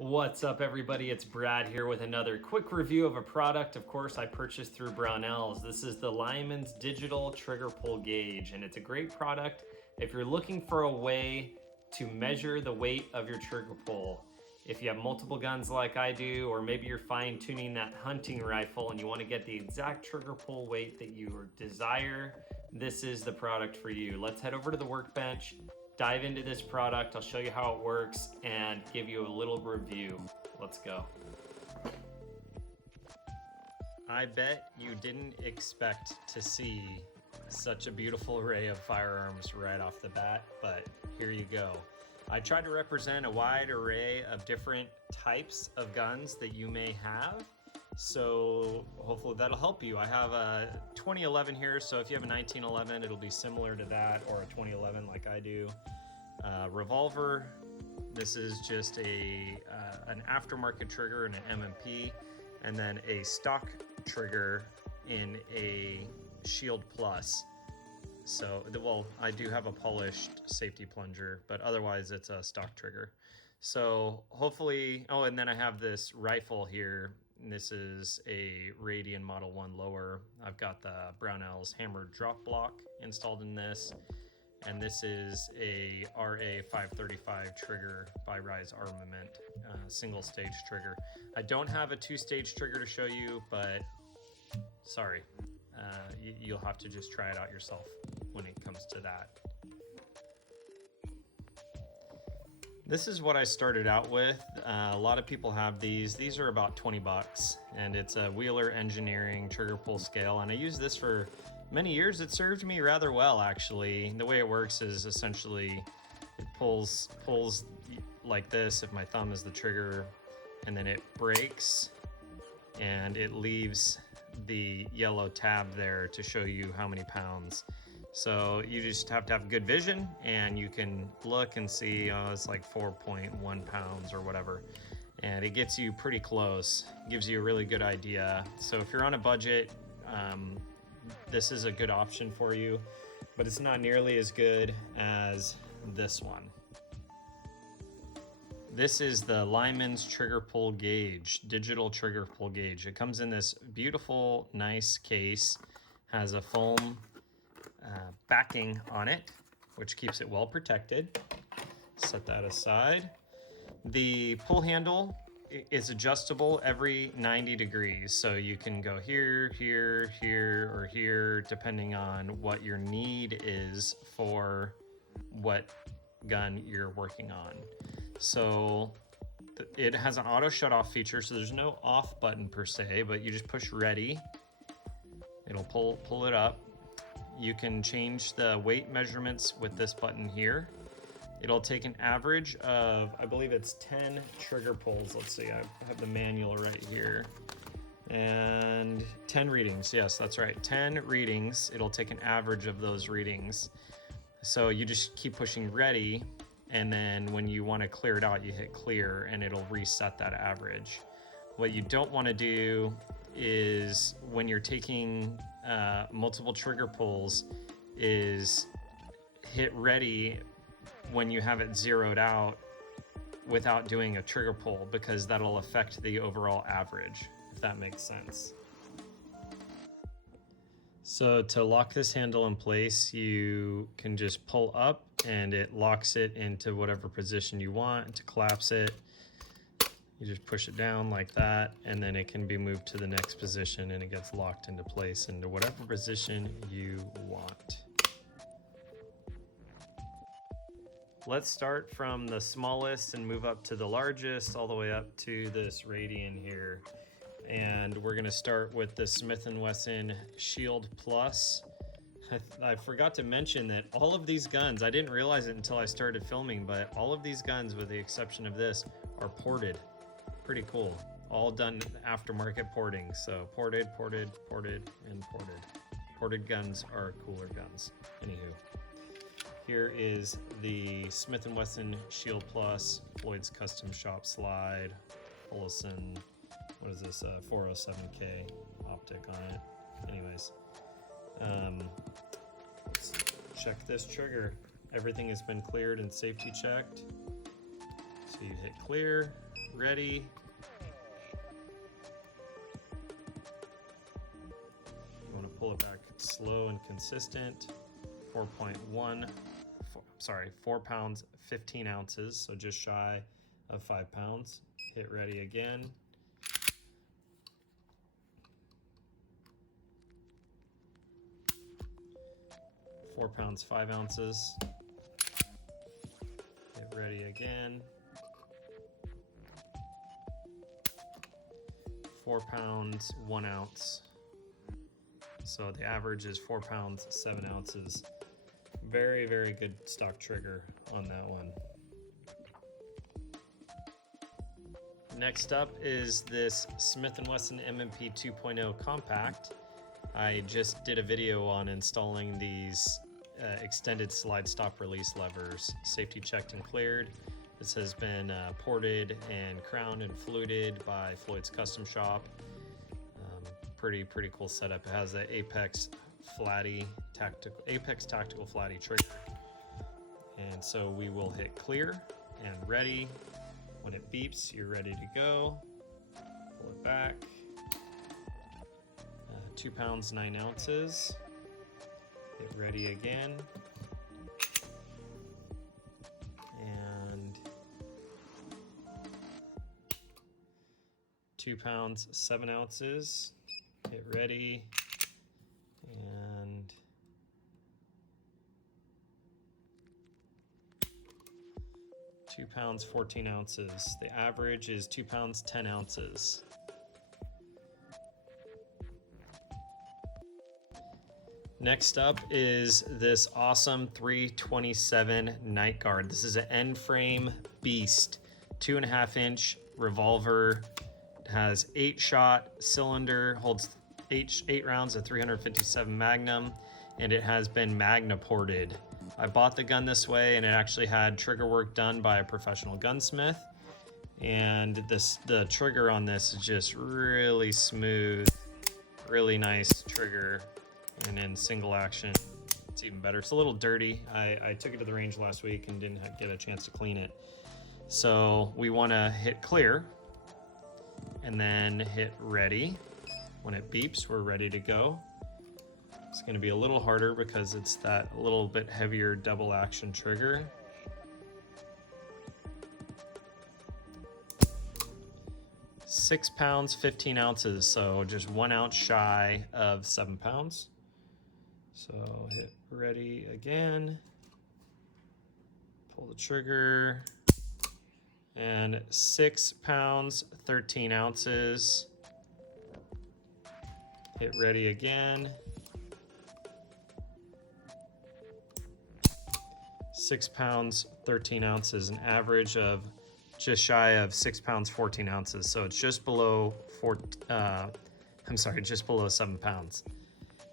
What's up, everybody? It's Brad here with another quick review of a product, of course, I purchased through Brownells. This is the Lyman's digital trigger pull gauge, and it's a great product if you're looking for a way to measure the weight of your trigger pull. If you have multiple guns like I do, or maybe you're fine-tuning that hunting rifle and you want to get the exact trigger pull weight that you desire, this is the product for you. Let's head over to the workbench, dive into this product. I'll show you how it works and give you a little review. Let's go. I bet you didn't expect to see such a beautiful array of firearms right off the bat, but here you go. I tried to represent a wide array of different types of guns that you may have, so hopefully that'll help you. I have a 2011 here, so if you have a 1911, it'll be similar to that, or a 2011 like I do. Revolver, this is just an aftermarket trigger and an M&P, and then a stock trigger in a Shield Plus. So, well, I do have a polished safety plunger, but otherwise it's a stock trigger. So hopefully, oh, and then I have this rifle here. And this is a Radian Model 1 lower. I've got the Brownells hammered drop block installed in this. And this is a RA 535 trigger by Rise Armament, single stage trigger. I don't have a two-stage trigger to show you, but sorry, you'll have to just try it out yourself when it comes to that. This is what I started out with. A lot of people have these. These are about 20 bucks, and it's a Wheeler Engineering trigger pull scale, and I use this for many years. It served me rather well, actually. The way it works is essentially it pulls like this if my thumb is the trigger, and then it breaks and it leaves the yellow tab there to show you how many pounds. So you just have to have good vision, and you can look and see, oh, it's like 4.1 pounds or whatever. And it gets you pretty close, gives you a really good idea. So if you're on a budget, this is a good option for you, but it's not nearly as good as this one. This is the Lyman's trigger pull gauge, digital trigger pull gauge. It comes in this beautiful, nice case, has a foam backing on it, which keeps it well protected. Set that aside. The pull handle is adjustable every 90 degrees. So you can go here, here, here, or here, depending on what your need is for what gun you're working on. So it has an auto shut off feature, so there's no off button per se, but you just push ready. It'll pull it up. You can change the weight measurements with this button here. It'll take an average of, I believe it's 10 trigger pulls. Let's see, I have the manual right here. And 10 readings, yes, that's right, 10 readings. It'll take an average of those readings. So you just keep pushing ready, and then when you want to clear it out, you hit clear, and it'll reset that average. What you don't want to do is, when you're taking multiple trigger pulls, is hit ready when you have it zeroed out without doing a trigger pull, because that'll affect the overall average, if that makes sense. So to lock this handle in place, you can just pull up and it locks it into whatever position you want. And to collapse it, you just push it down like that, and then it can be moved to the next position, and it gets locked into place into whatever position you want. Let's start from the smallest and move up to the largest, all the way up to this Radian here. And we're gonna start with the Smith & Wesson Shield Plus. I forgot to mention that all of these guns, I didn't realize it until I started filming, but all of these guns, with the exception of this, are ported. Pretty cool. All done aftermarket porting. So ported, ported, ported, and ported. Ported guns are cooler guns. Anywho. Here is the Smith & Wesson Shield Plus, Floyd's Custom Shop Slide, Olison, what is this, 407K optic on it. Anyways, let's check this trigger. Everything has been cleared and safety checked. So you hit clear, ready. You want to pull it back slow and consistent. 4 pounds, 15 ounces, so just shy of 5 pounds. Hit ready again. Four pounds, 5 ounces. Hit ready again. 4 pounds, 1 ounce. So the average is 4 pounds, 7 ounces. Very, very good stock trigger on that one. Next up is this Smith & Wesson M&P 2.0 Compact. I just did a video on installing these extended slide stop release levers. Safety checked and cleared. This has been ported and crowned and fluted by Floyd's Custom Shop. Pretty cool setup. It has the Apex Tactical Flatty trigger. And so we will hit clear and ready. When it beeps, you're ready to go. Pull it back. 2 pounds, 9 ounces. Hit ready again. And 2 pounds, 7 ounces. Hit ready. And 2 pounds, 14 ounces. The average is 2 pounds, 10 ounces. Next up is this awesome 327 Night Guard. This is an end frame beast, 2.5-inch revolver. It has 8-shot cylinder, holds 8 rounds of 357 Magnum, and it has been Magna ported. I bought the gun this way, and it actually had trigger work done by a professional gunsmith. And the trigger on this is just really smooth, really nice trigger. And in single action, it's even better. It's a little dirty. I took it to the range last week and didn't get a chance to clean it. So we want to hit clear and then hit ready. When it beeps, we're ready to go. It's going to be a little harder because it's that little bit heavier double action trigger. Six pounds, 15 ounces. So just 1 ounce shy of 7 pounds. So hit ready again, pull the trigger, and 6 pounds, 13 ounces. Hit ready again. 6 pounds, 13 ounces, an average of just shy of 6 pounds, 14 ounces. So it's just below just below 7 pounds.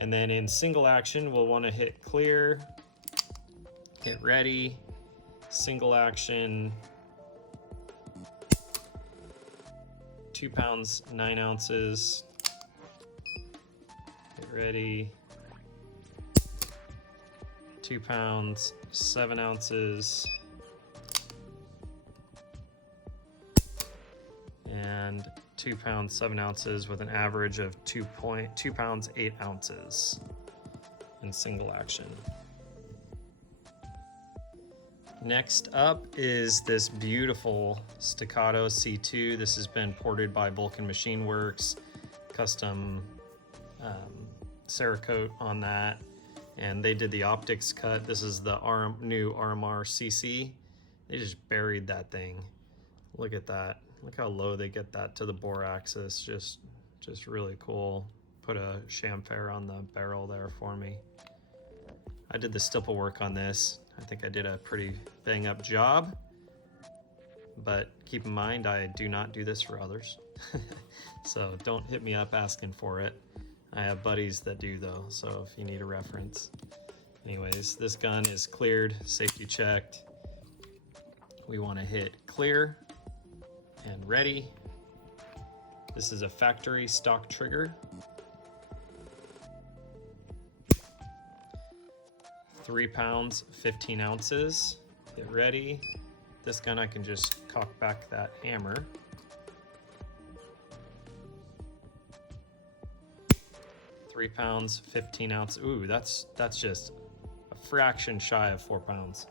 And then in single action, we'll want to hit clear, hit ready, single action, 2 pounds, 9 ounces, hit ready, 2 pounds, 7 ounces, and 2 pounds, 7 ounces with an average of 2 pounds, 8 ounces in single action. Next up is this beautiful Staccato C2. This has been ported by Vulcan Machine Works, custom Cerakote on that, and they did the optics cut. This is the new RMR CC. They just buried that thing. Look at that. Look how low they get that to the bore axis. Just really cool. Put a chamfer on the barrel there for me. I did the stipple work on this. I think I did a pretty bang up job, but keep in mind, I do not do this for others. So don't hit me up asking for it. I have buddies that do though, so if you need a reference. Anyways, this gun is cleared, safety checked. We want to hit clear and ready. This is a factory stock trigger. 3 pounds, 15 ounces. Get ready. This gun I can just cock back that hammer. 3 pounds, 15 ounce. Ooh, that's just a fraction shy of 4 pounds.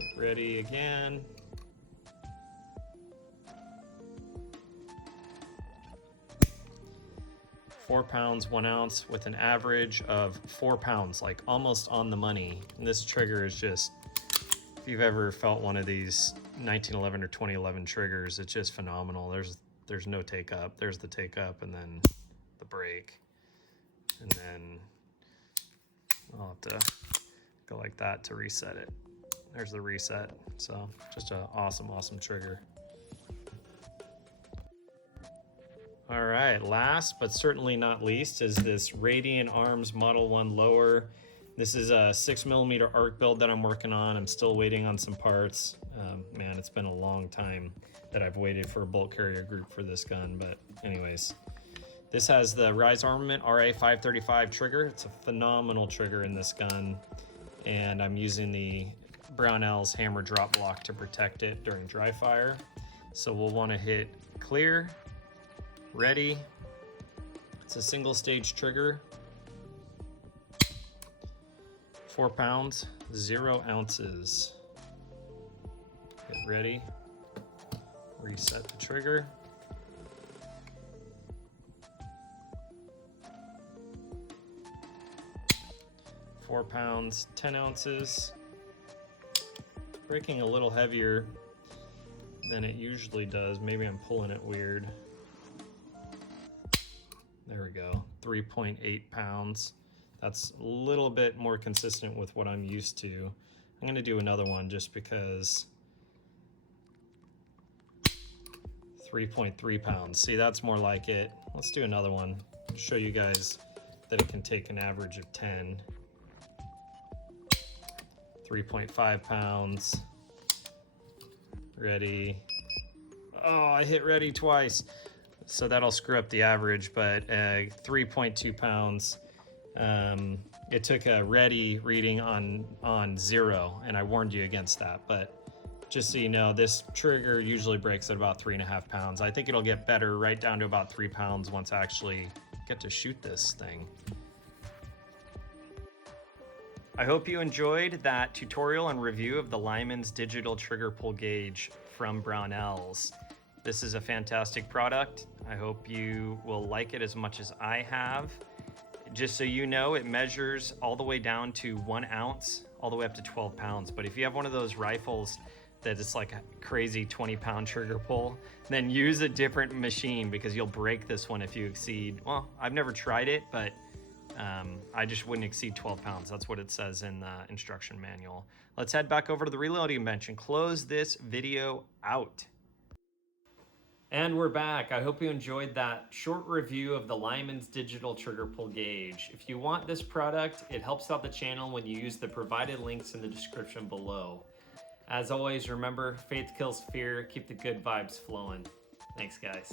Get ready again. £4 pounds, 1 ounce with an average of 4 pounds, like almost on the money. And this trigger is just, if you've ever felt one of these 1911 or 2011 triggers, it's just phenomenal. There's no take up. There's the take up and then the break. And then I'll have to go like that to reset it. There's the reset. So just an awesome, awesome trigger. All right, last but certainly not least is this Radiant Arms Model 1 lower. This is a 6mm arc build that I'm working on. I'm still waiting on some parts. Man, it's been a long time that I've waited for a bolt carrier group for this gun, but anyways. This has the Rise Armament RA535 trigger. It's a phenomenal trigger in this gun, and I'm using the Brownell's hammer drop block to protect it during dry fire. So we'll want to hit clear. Ready. It's a single stage trigger. 4 pounds, 0 ounces. Get ready. Reset the trigger. £4 pounds, 10 ounces. Breaking a little heavier than it usually does. Maybe I'm pulling it weird. There we go, 3.8 pounds. That's a little bit more consistent with what I'm used to. I'm gonna do another one just because. 3.3 pounds. See, that's more like it. Let's do another one. Show you guys that it can take an average of 10. 3.5 pounds. Ready. Oh, I hit ready twice. So that'll screw up the average, but 3.2 pounds. It took a ready reading on 0, and I warned you against that. But just so you know, this trigger usually breaks at about 3.5 pounds. I think it'll get better right down to about 3 pounds once I actually get to shoot this thing. I hope you enjoyed that tutorial and review of the Lyman's digital trigger pull gauge from Brownell's. This is a fantastic product. I hope you will like it as much as I have. Just so you know, it measures all the way down to 1 ounce, all the way up to 12 pounds. But if you have one of those rifles that is like a crazy 20-pound trigger pull, then use a different machine because you'll break this one if you exceed, well, I've never tried it, but I just wouldn't exceed 12 pounds. That's what it says in the instruction manual. Let's head back over to the reloading bench and close this video out. And we're back. I hope you enjoyed that short review of the Lyman's digital trigger pull gauge. If you want this product, it helps out the channel when you use the provided links in the description below. As always, remember, faith kills fear. Keep the good vibes flowing. Thanks, guys.